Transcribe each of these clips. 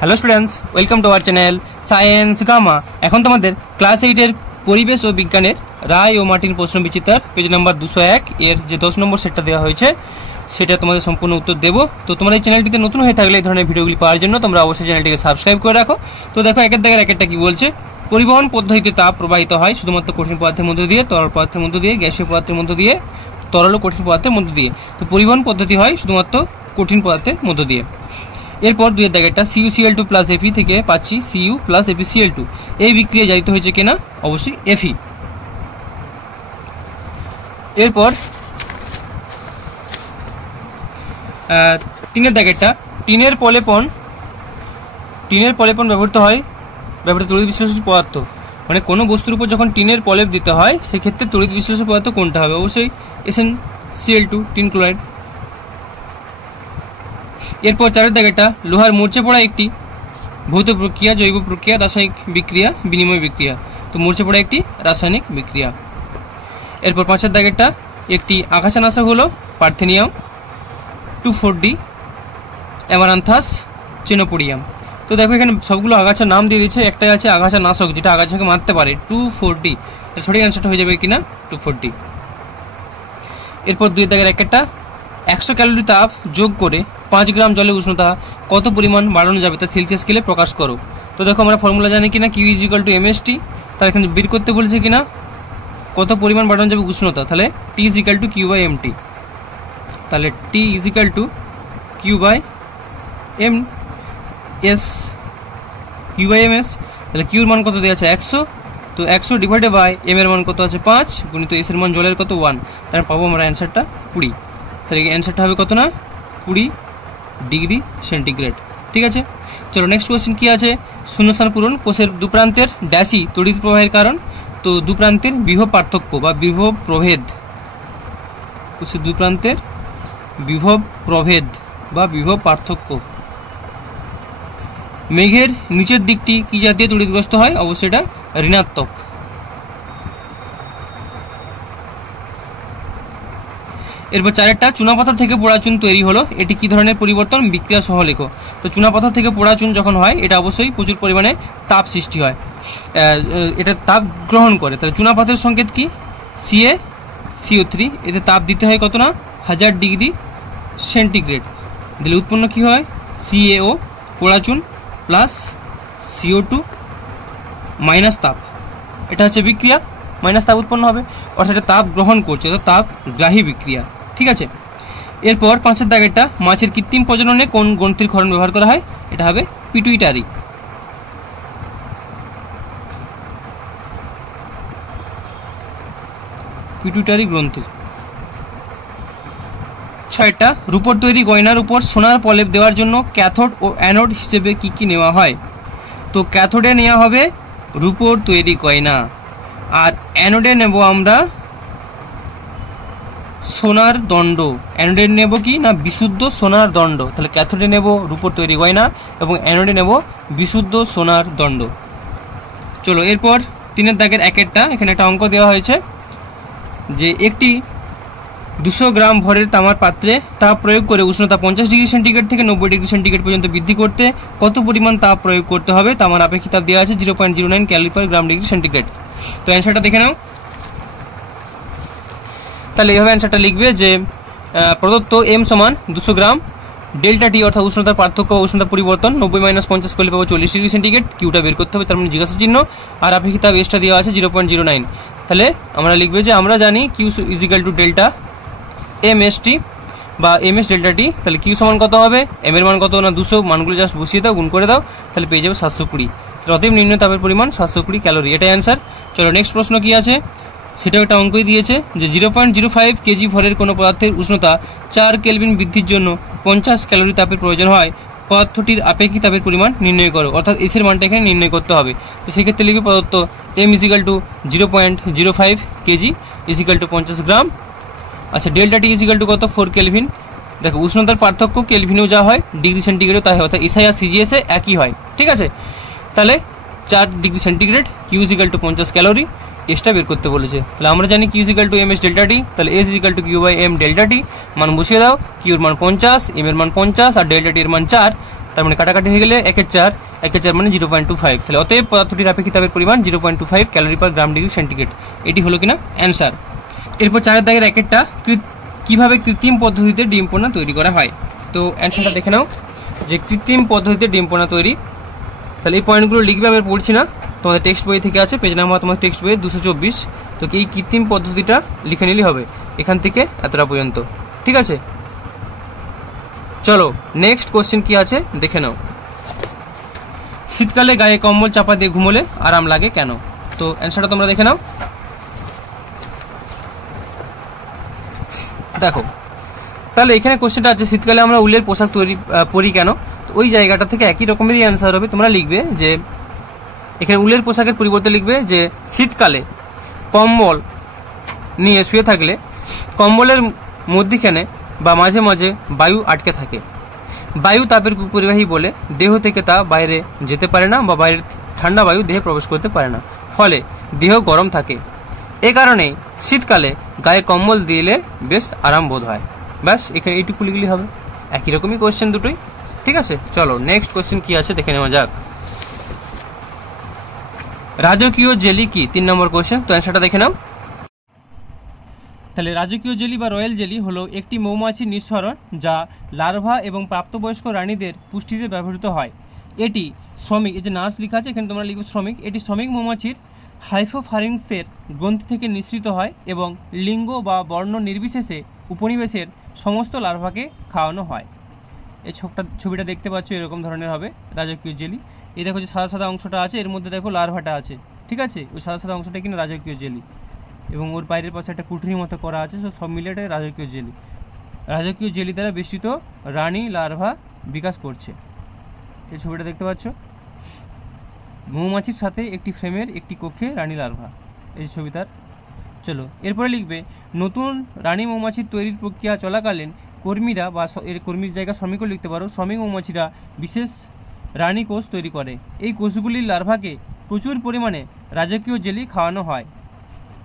Hello students, welcome to our channel science gamma. এখন তোমাদের class 8-এর পরিবেশ ও বিজ্ঞানের রায় ও মার্টিন প্রশ্ন বিচিত্রার পেজ নাম্বার 201 এর যে 10 নম্বর সেটটা দেওয়া হয়েছে সেটা তোমাদের সম্পূর্ণ উত্তর দেবো। তো তোমরা এই চ্যানেলটিতে নতুন হয়ে থাকলে এই ধরনের ভিডিওগুলি পাওয়ার জন্য তোমরা অবশ্যই চ্যানেলটিকে সাবস্ক্রাইব করে রাখো। তো দেখো একের দাগের একেরটা কি বলছে। পরিবহন পদ্ধতিতে তাপ প্রবাহিত হয় শুধুমাত্র কঠিন পদার্থের মধ্য দিয়ে, তরল পদার্থের মধ্য দিয়ে, গ্যাসীয় পদার্থের মধ্য দিয়ে, তরল ও কঠিন পদার্থের মধ্য দিয়ে। তো পরিবহন পদ্ধতি হয় শুধুমাত্র কঠিন পদার্থের মধ্য দিয়ে। এরপর দুইয়ের দাগেরটা CuCl2 প্লাস Fe থেকে পাচ্ছি Cu প্লাস FeCl2, এই বিক্রিয়া জারিত হয়েছে কিনা? অবশ্যই Fe। এরপর তিনের দাগেরটা টিনের পলেপন ব্যবহৃত তড়িৎ বিশ্লেষী পদার্থ, মানে কোনো বস্তুর উপর যখন টিনের পলেপ দিতে হয় সেক্ষেত্রে তড়িৎ বিশ্লেষী পদার্থ কোনটা হবে? অবশ্যই SnCl2, টিন ক্লোরাইড। এরপর চারের দাগেরটা লোহার মরচে পড়া একটি ভৌত প্রক্রিয়া, জৈব প্রক্রিয়া, রাসায়নিক বিক্রিয়া, বিনিময় বিক্রিয়া। তো মরচে পড়া একটি রাসায়নিক বিক্রিয়া। এরপর পাঁচের দাগেরটা একটি আগাছানাশক হলো পার্থেনিয়াম 2,4-D, অ্যামারান্থাস, চেনোপোডিয়াম। তো দেখো এখানে সবগুলো আগাছার নাম দিয়ে দিচ্ছে। একটা আছে আগাছানাশক যেটা আগাছাকে মারতে পারে 2,4-D, তার সঠিক অ্যান্সারটা হয়ে যাবে কিনা 2,4-D। এরপর দুই দাগের একটা 100 ক্যালোরি তাপ যোগ করে 5 গ্রাম জলের উষ্ণতা কত পরিমাণ বাড়ানো যাবে তা সেলসিয়াস স্কেলে প্রকাশ করো। তো দেখো আমরা ফর্মুলা জানি কিনা, Q = mST, তার এখানে বের করতে বলেছে কিনা কত পরিমাণ বাড়ানো যাবে উষ্ণতা, তাহলে T = Q/mt, তাহলে T = Q/ms, তাহলে Q এর মান কত দেওয়া আছে 100, তো 100 ডিভাইডেড বাই m এর মান কত আছে 5 গুণিত s এর মান জলের কত 1, তাহলে পাবো আমরা অ্যান্সারটা 20। তাহলে অ্যান্সারটা হবে কত না 20 ডিগ্রি সেন্টিগ্রেড। ঠিক আছে, চলো নেক্সট কোয়েশ্চেন কি আছে। শূন্যস্থান পূরণ। কোষের দুপ্রান্তের ড্যাশই তড়িৎ প্রবাহের কারণ। তো দুপ্রান্তের বিভব পার্থক্য বা বিভব প্রভেদ, কোষের দুপ্রান্তের বিভব প্রভেদ বা বিভব পার্থক্য। মেঘের নিচের দিকটি কি জাতীয় তড়িৎগ্রস্ত হয়? অবশ্যই এটা ঋণাত্মক। এরপর চারেরটা চুনাপাথর থেকে পোড়া চুন তৈরি হলো, এটি কি ধরনের পরিবর্তন? বিক্রিয়া সহ লেখো। তো চুনাপাথর থেকে পোড়া চুন যখন হয় এটা অবশ্যই প্রচুর পরিমাণে তাপ সৃষ্টি হয়, এটা তাপ গ্রহণ করে। তাহলে চুনাপাথরের সংকেত কি? CaCO3, এতে তাপ দিতে হয় কত না 1000 ডিগ্রি সেন্টিগ্রেড, দিলে উৎপন্ন কি হয় CaO পোড়া চুন প্লাস CO2 মাইনাস তাপ, এটা হচ্ছে বিক্রিয়া, মাইনাস তাপ উৎপন্ন হবে, অর্থাৎ এটা তাপ গ্রহণ করছে, অর্থাৎ তাপ গ্রাহী বিক্রিয়া। ঠিক আছে, এরপর পাঁচের দাগেরটা মাছের কৃত্রিম প্রজননে কোন গ্রন্থির ক্ষরণ ব্যবহার করা হয়? এটা হবে পিটুইটারি। পিটুইটারি গ্রন্থি। ছয়টা রূপোর তৈরি গয়নার উপর সোনার প্রলেপ দেওয়ার জন্য ক্যাথোড ও অ্যানোড হিসেবে কি কি নেওয়া হয়? তো ক্যাথোডে নেওয়া হবে রূপোর তৈরি গয়না, আর অ্যানোডে নেব আমরা সোনার দণ্ড। অ্যানোডে নেব কি না বিশুদ্ধ সোনার দণ্ড। তাহলে ক্যাথোডে নেব রূপোর তৈরি গয়না এবং অ্যানোডে নেব বিশুদ্ধ সোনার দণ্ড। চলো এরপর তিনের দাগের একেরটা এখানে একটা অঙ্ক দেওয়া হয়েছে যে একটি 200 গ্রাম ভরের তামার পাত্রে তাপ প্রয়োগ করে উষ্ণতা 50 ডিগ্রি সেন্টিগ্রেড থেকে 90 ডিগ্রি সেন্টিগ্রেড পর্যন্ত বৃদ্ধি করতে কত পরিমাণ তাপ প্রয়োগ করতে হবে? তামার আপেক্ষিক তাপ দেওয়া আছে 0.09 ক্যালোরি পার গ্রাম ডিগ্রি সেন্টিগ্রেড। তো অ্যান্সারটা দেখে নাও। তাহলে এইভাবে অ্যান্সারটা লিখবে যে প্রদত্ত m সমান 200 গ্রাম, ডেল্টা টি অর্থাৎ উষ্ণতার পার্থক্য বা উষ্ণতা পরিবর্তন 90 - 50 করলে পাবো 40 ডিগ্রি সেন্টিগ্রেড, কিউটা বের করতে হবে, তার মানে জিজ্ঞাসা চিহ্ন, আর আপেক্ষিক তাপ এসটা দেওয়া আছে 0.09। তাহলে আমরা লিখবে যে আমরা জানি Q = ডেল্টা mST বা ms ডেল্টা টি। তাহলে Q সমান কত হবে? m এর মান কত না 200, মানগুলো জাস্ট বসিয়ে দাও, গুণ করে দাও, তাহলে পেয়ে যাবে 720। অতএব নিম্ন তাপের পরিমাণ 720 ক্যালোরি, এটাই অ্যান্সার। চলো নেক্সট প্রশ্ন কি আছে, সেটাও একটা অঙ্কই দিয়েছে যে 0.05 কেজি ভরের কোনো পদার্থের উষ্ণতা 4 কেলভিন বৃদ্ধির জন্য 50 ক্যালোরি তাপের প্রয়োজন হয়, পদার্থটির আপেক্ষিক তাপের পরিমাণ নির্ণয় করো, অর্থাৎ এস এর মানটা এখানে নির্ণয় করতে হবে। তো সেক্ষেত্রে লিখবে প্রদত্ত m = 0.05 কেজি = 50 গ্রাম। আচ্ছা, ডেল্টা টি = কত 4 কেলভিন। দেখো উষ্ণতার পার্থক্য কেলভিনেও যা হয় ডিগ্রি সেন্টিগ্রেডও তাই হয়, অর্থাৎ এসআই আর সিজিএসে একই হয়। ঠিক আছে, তাহলে 4 ডিগ্রি সেন্টিগ্রেড, Q = 50 ক্যালোরি, এসটা বের করতে বলেছে। তাহলে আমরা জানি Q = ms ডেল্টা টি, তাহলে S = Q/m ডেল্টা টি, মান বসিয়ে দাও। Q এর মান 50, m এর মান 50 আর ডেল্টা টি এর মান 4, তার মানে কাটাকাটি হয়ে গেলে 1/4 মানে 0.25। তাহলে অতএব পদার্থটির আপেক্ষিক তাপের পরিমাণ 0.25 ক্যালোরি পার গ্রাম ডিগ্রি সেন্টিগ্রেড। এটি হলো কিনা অ্যান্সার। এরপর 4 দাগের একটা কিভাবে কৃত্রিম পদ্ধতিতে ডিম পোনা তৈরি করা হয়। তো অ্যান্সারটা দেখে নাও যে কৃত্রিম পদ্ধতিতে ডিম পোনা তৈরি। তাহলে এই পয়েন্টগুলো লিখবে, আমি পড়ছি না, তোমাদের টেক্সট বই থেকে আছে, পেজ নাম্বার তোমাদের টেক্সট বইয়ে 224। তো এই কৃত্রিম পদ্ধতিটা লিখে নিলেই হবে এখান থেকে এতটা পর্যন্ত। ঠিক আছে, চলো নেক্সট কোশ্চেন কি আছে দেখে নাও। শীতকালে গায়ে কম্বল চাপা দিয়ে ঘুমোলে আরাম লাগে কেন? তো অ্যান্সারটা তোমরা দেখে নাও। দেখো, তাহলে এখানে কোশ্চেনটা আছে শীতকালে আমরা উলের পোশাক পরি কেন? তো ওই জায়গাটা থেকে একই রকমেরই অ্যান্সার হবে। তোমরা লিখবে যে এখানে উলের পোশাকের পরিবর্তে লিখবে যে শীতকালে কম্বল নিয়ে শুয়ে থাকলে কম্বলের মধ্যিখানে বা মাঝে মাঝে বায়ু আটকে থাকে। বায়ু তাপের পরিবাহী বলে দেহ থেকে তা বাইরে যেতে পারে না বা বাইরের ঠান্ডা বায়ু দেহে প্রবেশ করতে পারে না, ফলে দেহ গরম থাকে। এ কারণে শীতকালে গায়ে কম্বল দিলে বেশ আরাম বোধ হয়। ব্যাস, এখানে এইটুকু লিখলেই হবে। একই রকমই কোশ্চেন দুটোই। ঠিক আছে, চলো নেক্সট কোশ্চেন কি আছে দেখে নেওয়া যাক। রাজকীয় জেলি কি? 3 নম্বর কোশ্চেন। তো অ্যান্সারটা দেখে নাও। তাহলে রাজকীয় জেলি বা রয়্যাল জেলি হলো একটি মৌমাছির নিঃসরণ যা লার্ভা এবং প্রাপ্তবয়স্ক রানীদের পুষ্টিতে ব্যবহৃত হয়। এটি শ্রমিক, এই যে নার্স লেখা আছে এখানে তোমরা লিখবে শ্রমিক, এটি শ্রমিক মৌমাছির হাইপোফারিংসের গ্রন্থি থেকে নিঃসৃত হয় এবং লিঙ্গ বা বর্ণ নির্বিশেষে উপনিবেশের সমস্ত লার্ভাকে খাওয়ানো হয়। এই ছবিটা দেখতে পাচ্ছ এরকম ধরনের হবে রাজকীয় জেলি। এই দেখো যে সাদা সাদা অংশটা আছে, এর মধ্যে দেখো লার্ভাটা আছে। ঠিক আছে, ওই সাদা সাদা অংশটা কিনা রাজকীয় জেলি, এবং ওর বাইরের পাশে একটা কুঠরির মতো করা আছে। সব মিলে এটা রাজকীয় জেলি। রাজকীয় জেলি দ্বারা বেষ্টিত রানী লার্ভা বিকাশ করছে। এই ছবিটা দেখতে পাচ্ছ, মৌমাছির সাথে একটি ফ্রেমের একটি কক্ষে রানী লার্ভা, এই ছবি তার। চলো এরপরে লিখবে নতুন রানী মৌমাছির তৈরির প্রক্রিয়া চলাকালীন কর্মীরা বা এর কর্মীর জায়গা শ্রমিকও লিখতে পারো, শ্রমিক মৌমাছিরা বিশেষ রানী কোষ তৈরি করে। এই কোষগুলির লার্ভাকে প্রচুর পরিমাণে রাজকীয় জেলি খাওয়ানো হয়।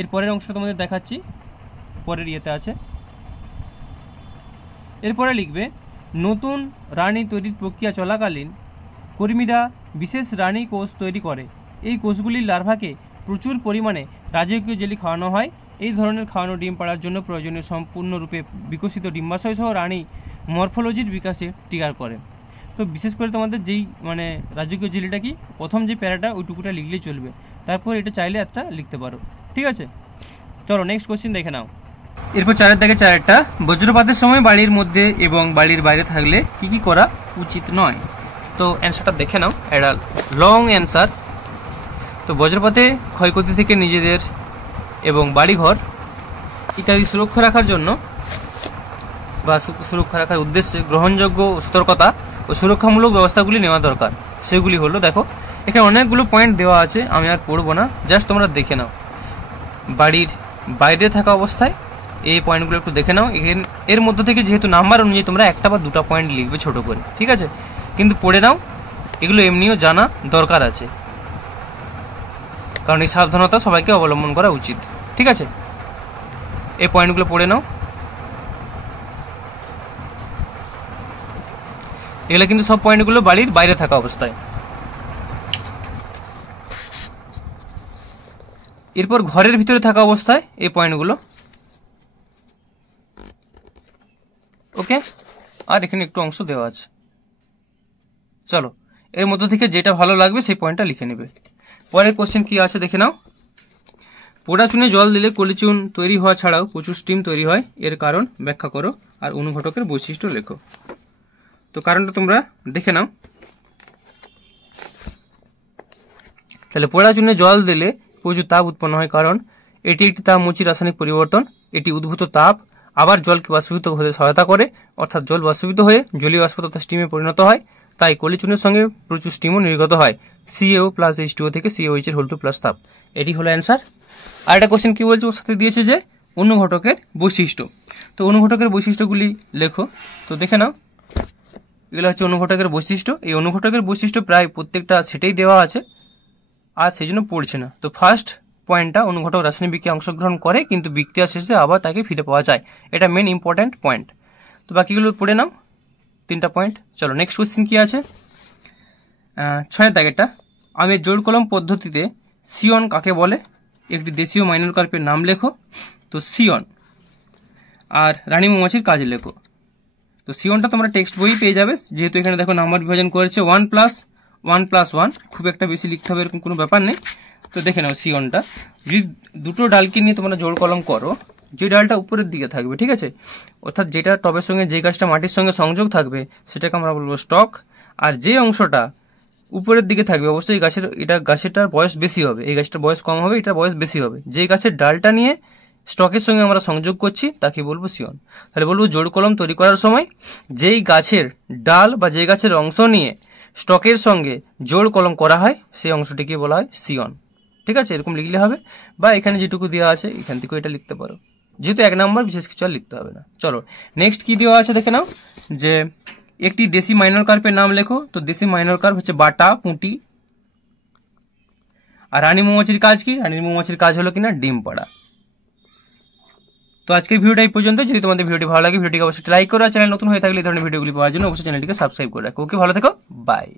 এর পরের অংশটা তোমাদের দেখাচ্ছি, পরের ইয়েতে আছে। এরপরে লিখবে নতুন রানী তৈরির প্রক্রিয়া চলাকালীন কর্মীরা বিশেষ রানী কোষ তৈরি করে। এই কোষগুলির লার্ভাকে প্রচুর পরিমাণে রাজকীয় জেলি খাওয়ানো হয়। এই ধরনের খাওয়ানো ডিম পাড়ার জন্য প্রয়োজনীয় সম্পূর্ণরূপে বিকশিত ডিম্বাশয় সহ রানী মরফোলজির বিকাশে ট্রিগার করে। তো বিশেষ করে তোমাদের যেই রাজকীয় জেলিটা কি, প্রথম যে প্যারাটা ওইটুকুটা লিখলেই চলবে, তারপর এটা চাইলে একটা লিখতে পারো। ঠিক আছে, চলো নেক্সট কোশ্চেন দেখে নাও। এরপর 4 থেকে 4টা বজ্রপাতের সময় বাড়ির মধ্যে এবং বাড়ির বাইরে থাকলে কি কি করা উচিত নয়। তো অ্যান্সারটা দেখে নাও, এটা লং অ্যান্সার। তো বজ্রপাতে ক্ষয়ক্ষতি থেকে নিজেদের এবং বাড়িঘর ইত্যাদি সুরক্ষা রাখার জন্য বা সুরক্ষা রাখার উদ্দেশ্যে গ্রহণযোগ্য সতর্কতা ও সুরক্ষামূলক ব্যবস্থাগুলি নেওয়া দরকার। সেগুলি হলো, দেখো এখানে অনেকগুলো পয়েন্ট দেওয়া আছে, আমি আর পড়বো না, জাস্ট তোমরা দেখে নাও। বাড়ির বাইরে থাকা অবস্থায় এই পয়েন্টগুলো একটু দেখে নাও। এর মধ্যে থেকে যেহেতু নাম্বার অনুযায়ী তোমরা একটা বা দুটা পয়েন্ট লিখবে ছোট করে, ঠিক আছে, কিন্তু পড়ে নাও, এগুলো এমনিও জানা দরকার আছে, কারণ এই সাবধানতা সবাইকে অবলম্বন করা উচিত। ঠিক আছে, এই পয়েন্টগুলো পড়ে নাও। এগুলো কিন্তু সব পয়েন্টগুলো বাড়ির বাইরে থাকা অবস্থায়। এরপর ঘরের ভিতরে থাকা অবস্থায় এই পয়েন্টগুলো, ওকে। আর এখানে একটু অংশ দেওয়া আছে। চলো এর মধ্যে থেকে যেটা ভালো লাগবে সেই পয়েন্টটা লিখে নেবে। পরের কোশ্চেন কি আছে দেখে নাও। পোড়া চুনে জল দিলে কলিচুন তৈরি হওয়া ছাড়াও প্রচুর স্টিম তৈরি হয়, এর কারণ ব্যাখ্যা করো আর অনুঘটকের বৈশিষ্ট্য লেখো। তো কারণটা তোমরা দেখে নাও। তাহলে পোড়া চুনে জল দিলে প্রচুর তাপ উৎপন্ন হয়, কারণ এটি একটি তাপমোচী রাসায়নিক পরিবর্তন। এটি উদ্ভূত তাপ আবার জলকে বাষ্পীভূত হতে সহায়তা করে, অর্থাৎ জল বাষ্পীভূত হয়ে জলীয় বাষ্প তথা স্টিমে পরিণত হয়। তাই কলিচুনের সঙ্গে প্রচুর স্টিমও নির্গত হয়। CaO প্লাস H2O থেকে COH এর হোল 2 প্লাস তাপ। এটি হলো অ্যান্সার। আর একটা কোশ্চেন কি বলছে, ওর সাথে দিয়েছে যে অনুঘটকের বৈশিষ্ট্য। তো অনুঘটকের বৈশিষ্ট্যগুলি লেখো। তো দেখে নাও, এগুলো হচ্ছে অনুঘটকের বৈশিষ্ট্য। এই অনুঘটকের বৈশিষ্ট্য প্রায় প্রত্যেকটা সেটেই দেওয়া আছে, আর সেই জন্য পড়ছে না। তো ফার্স্ট পয়েন্টটা, অনুঘটক রাসায়নিক বিক্রিয়া অংশগ্রহণ করে কিন্তু বিক্রিয়া শেষে আবার তাকে ফিরে পাওয়া যায়, এটা মেন ইম্পর্ট্যান্ট পয়েন্ট। তো বাকিগুলো পড়ে নাও। 3টা পয়েন্ট। চলো নেক্সট কোয়েশ্চেন কি আছে, 6 দাগেরটা, আমের জোড় কলম পদ্ধতিতে সিয়ন কাকে বলে? একটি দেশীয় মাইনর কার্পের নাম লেখো। তো সিয়ন। আর রানী মৌমাছির কাজ লেখো। তো সিয়নটা তোমরা টেক্সট বই পেয়ে যাবে, যেহেতু এখানে দেখো নাম্বার বিভাজন করেছে 1+1+1, খুব একটা বেশি লিখতে হবে এরকম কোনো ব্যাপার নেই। তো দেখে নাও সিয়নটা, যদি দুটো ডালকে নিয়ে তোমরা জোড় কলম করো, যে ডালটা উপরের দিকে থাকবে, ঠিক আছে, অর্থাৎ যেটা টবের সঙ্গে যে গাছটা মাটির সঙ্গে সংযোগ থাকবে সেটাকে আমরা বলবো স্টক। আর যে অংশটা উপরের দিকে থাকবে অবশ্যই গাছেরটার বয়স বেশি হবে, এই গাছটার বয়স কম হবে, এটার বয়স বেশি হবে। যে গাছের ডালটা নিয়ে স্টকের সঙ্গে আমরা সংযোগ করছি তাকে বলবো সিয়ন। তাহলে বলবো জোড় কলম তৈরি করার সময় যেই গাছের ডাল বা যে গাছের অংশ নিয়ে স্টকের সঙ্গে জোড় কলম করা হয় সেই অংশটিকে বলা হয় সিয়ন। ঠিক আছে, এরকম লিখলে হবে, বা এখানে যেটুকু দেওয়া আছে এখান থেকে এটা লিখতে পারো, যেহেতু 1 নম্বর বিশেষ কিছু আর লিখতে হবে না। চলো নেক্সট কি দেওয়া আছে দেখে নাও, যে একটি দেশি মাইনর কার্পের নাম লেখো। তো দেশি মাইনর কার্প হচ্ছে বাটা, পুঁটি। আর রানী মৌমাছির কাজ কি? রানী মৌমাছির কাজ হলো কিনা ডিম পাড়া। তো আজকের ভিডিওটা এই পর্যন্ত। যদি তোমাদের ভিডিওটি ভালো লাগে ভিডিওটিকে অবশ্যই লাইক করো, আর চ্যানেল নতুন হয়ে থাকলে এই ধরনের ভিডিওগুলি পাওয়ার জন্য অবশ্যই চ্যানেলটিকে সাবস্ক্রাইব করে রাখো। ওকে, ভালো থেকো, বাই।